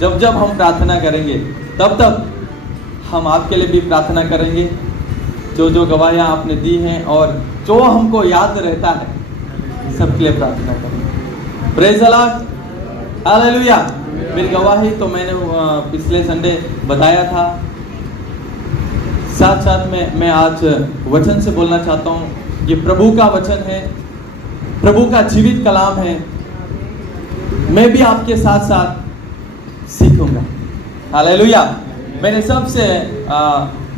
जब जब हम प्रार्थना करेंगे तब तब हम आपके लिए भी प्रार्थना करेंगे, जो जो गवाहियाँ आपने दी हैं और जो हमको याद रहता है सबके लिए प्रार्थना करेंगे। Praise the Lord, hallelujah. मेरी गवाही तो मैंने पिछले संडे बताया था, साथ साथ में मैं आज वचन से बोलना चाहता हूँ। ये प्रभु का वचन है, प्रभु का जीवित कलाम है। मैं भी आपके साथ साथ सीखूंगा। हालेलुया। मैंने सबसे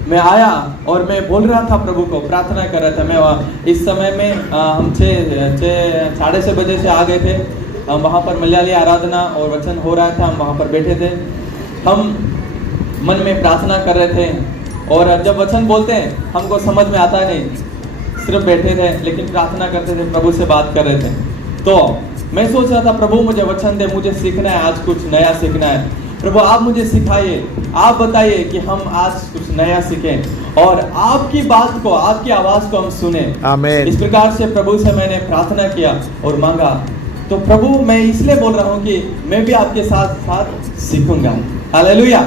मैं आया और मैं बोल रहा था, प्रभु को प्रार्थना कर रहा था। मैं इस समय में हम 6:30 बजे से आ गए थे। हम वहाँ पर मलयाली आराधना और वचन हो रहा था, हम वहाँ पर बैठे थे। हम मन में प्रार्थना कर रहे थे और जब वचन बोलते हैं हमको समझ में आता नहीं, सिर्फ बैठे थे लेकिन प्रार्थना करते थे, प्रभु से बात कर रहे थे। तो मैं सोच रहा था, प्रभु मुझे वचन दे, मुझे सीखना है, आज कुछ नया सीखना है। प्रभु आप मुझे सिखाइए, आप बताइए कि हम आज कुछ नया सीखें और आपकी बात को, आपकी आवाज को हम सुने। आमीन। इस प्रकार से प्रभु से मैंने प्रार्थना किया और मांगा। तो प्रभु मैं इसलिए बोल रहा हूँ कि मैं भी आपके साथ साथ सीखूंगा। हालेलुया।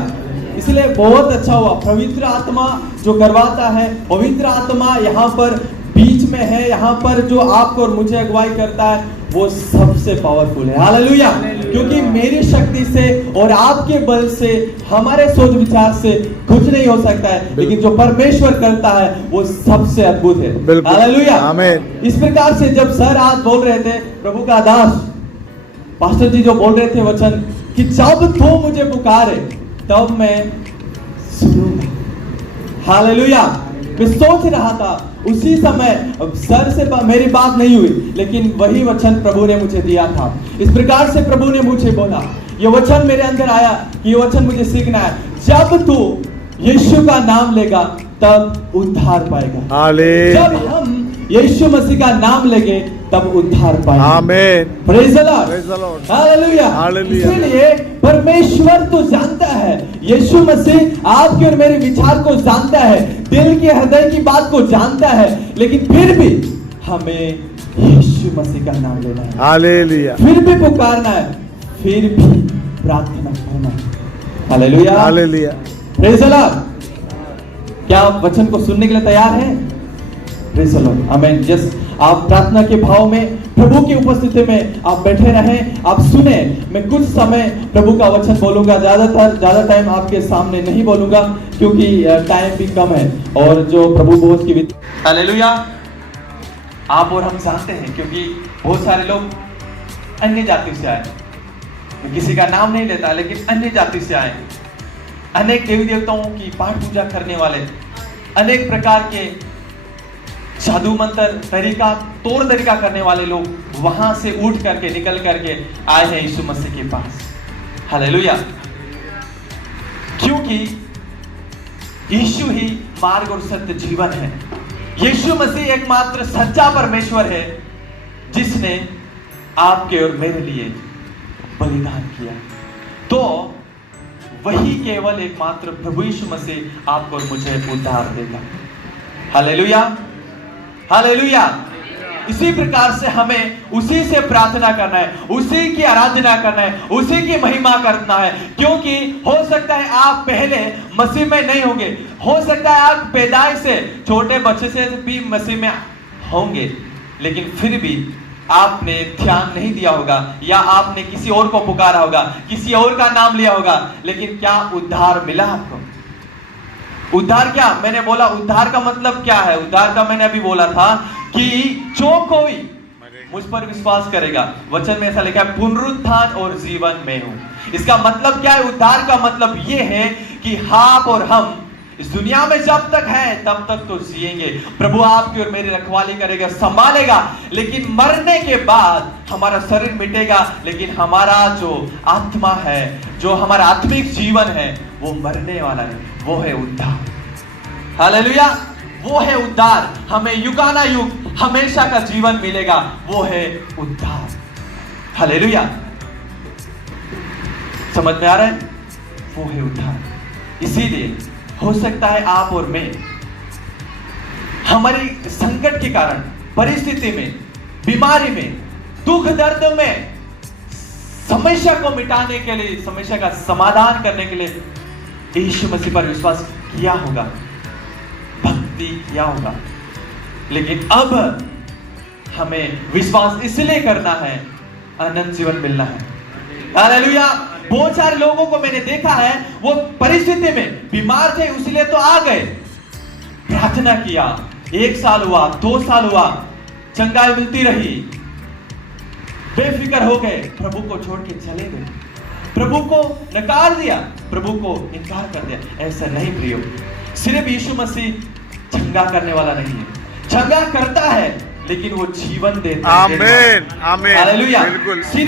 इसलिए बहुत अच्छा हुआ, पवित्र आत्मा जो करवाता है, पवित्र आत्मा यहाँ पर बीच में है, यहाँ पर जो आपको और मुझे अगुवाई करता है वो सबसे पावरफुल है। हालेलुया। क्योंकि मेरी शक्ति से और आपके बल से, हमारे सोच विचार से कुछ नहीं हो सकता है, लेकिन जो परमेश्वर करता है वो सबसे अद्भुत है। हालेलुया। आमीन। इस प्रकार से जब सर आज बोल रहे थे, प्रभु का दास पास्टर जी जो बोल रहे थे वचन कि जब तू मुझे पुकारे तब मैं सुनूंगा। हालेलुया। मैं सोच रहा था उसी समय, सर से मेरी बात नहीं हुई, लेकिन वही वचन प्रभु ने मुझे दिया था। इस प्रकार से प्रभु ने मुझे बोला, ये वचन मेरे अंदर आया कि ये वचन मुझे सीखना है। जब तू यीशु का नाम लेगा तब उद्धार पाएगा। जब हम यीशु मसीह का नाम लेंगे तब उद्धार पाएंगे। आमीन। Praise the Lord, hallelujah. इसलिए परमेश्वर तो जानता है, यीशु मसीह आपके और मेरे विचार को जानता है, दिल के हृदय की बात को जानता है, लेकिन फिर भी हमें यीशु मसीह का नाम लेना है। हालेलुया। फिर भी पुकारना है, फिर भी प्रार्थना करना है। Hallelujah, hallelujah. Praise the Lord. क्या आप वचन को सुनने के लिए तैयार हैं? प्रेज़ द लॉर्ड, आमीन। जस आप प्रार्थना के भाव में, प्रभु की उपस्थिति में आप बैठे रहें, आप सुने। मैं कुछ समय प्रभु का वचन बोलूंगा, ज्यादा टाइम आपके सामने नहीं बोलूंगा क्योंकि टाइम भी कम है और जो प्रभु बोझ की विधि। हालेलुया। आप और हम जानते हैं क्योंकि बहुत सारे लोग अन्य जाति से आए, मैं किसी का नाम नहीं लेता, लेकिन अन्य जाति से आए, अनेक देवी देवताओं की पाठ पूजा करने वाले, अनेक प्रकार के जादू मंत्र तरीका तौर तरीका करने वाले लोग वहां से उठ करके निकल करके आए हैं यीशु मसीह के पास। हालेलुया। क्योंकि यीशु ही मार्ग और सत्य जीवन है। यीशु मसीह एकमात्र सच्चा परमेश्वर है जिसने आपके और मेरे लिए बलिदान किया। तो वही केवल एकमात्र प्रभु यीशु मसीह आपको और मुझे उद्धार देगा। Hallelujah, hallelujah. इसी प्रकार से हमें उसी से प्रार्थना करना है, उसी की आराधना करना है, उसी की महिमा करना है। क्योंकि हो सकता है आप पहले मसीह में नहीं होंगे, हो सकता है आप पैदाइश से, छोटे बच्चे से भी मसीह में होंगे, लेकिन फिर भी आपने ध्यान नहीं दिया होगा या आपने किसी और को पुकारा होगा, किसी और का नाम लिया होगा, लेकिन क्या उद्धार मिला आपको? उद्धार क्या? मैंने बोला उद्धार का मतलब क्या है? उद्धार का मैंने अभी बोला था कि जो कोई मुझ पर विश्वास करेगा, वचन में ऐसा लिखा है, पुनरुत्थान और जीवन में हूं। इसका मतलब क्या है? उद्धार का मतलब यह है कि आप और हम इस दुनिया में जब तक है तब तक तो जिएंगे, प्रभु आपकी और मेरी रखवाली करेगा, संभालेगा, लेकिन मरने के बाद हमारा शरीर मिटेगा, लेकिन हमारा जो आत्मा है, जो हमारा आत्मिक जीवन है, वो मरने वाला है। वो है उद्धार। हालेलुया। वो है उद्धार। हमें युगाना युग हमेशा का जीवन मिलेगा, वो है उद्धार। हालेलुया। समझ में आ रहा है? वो है उद्धार। इसीलिए हो सकता है आप और मैं हमारी संकट के कारण, परिस्थिति में, बीमारी में, दुख दर्द में, समस्या को मिटाने के लिए, समस्या का समाधान करने के लिए यीशु मसीह पर विश्वास किया होगा, भक्ति किया होगा। लेकिन अब हमें विश्वास इसलिए करना है, अनंत जीवन मिलना है। हालेलुया। बहुत सारे लोगों को मैंने देखा है, वो परिस्थिति में बीमार थे इसलिए तो आ गए, प्रार्थना किया, 1 साल हुआ, 2 साल हुआ, चंगाई मिलती रही, बेफिक्र हो गए, प्रभु को छोड़ के चले गए, प्रभु को नकार दिया, प्रभु को इनकार कर दिया। ऐसा नहीं प्रियो, सिर्फ यीशु मसीह चंगा करने वाला नहीं है, चंगा करता है लेकिन वो जीवन देता है। आमीन, आमीन, हालेलुया। बिल्कुल।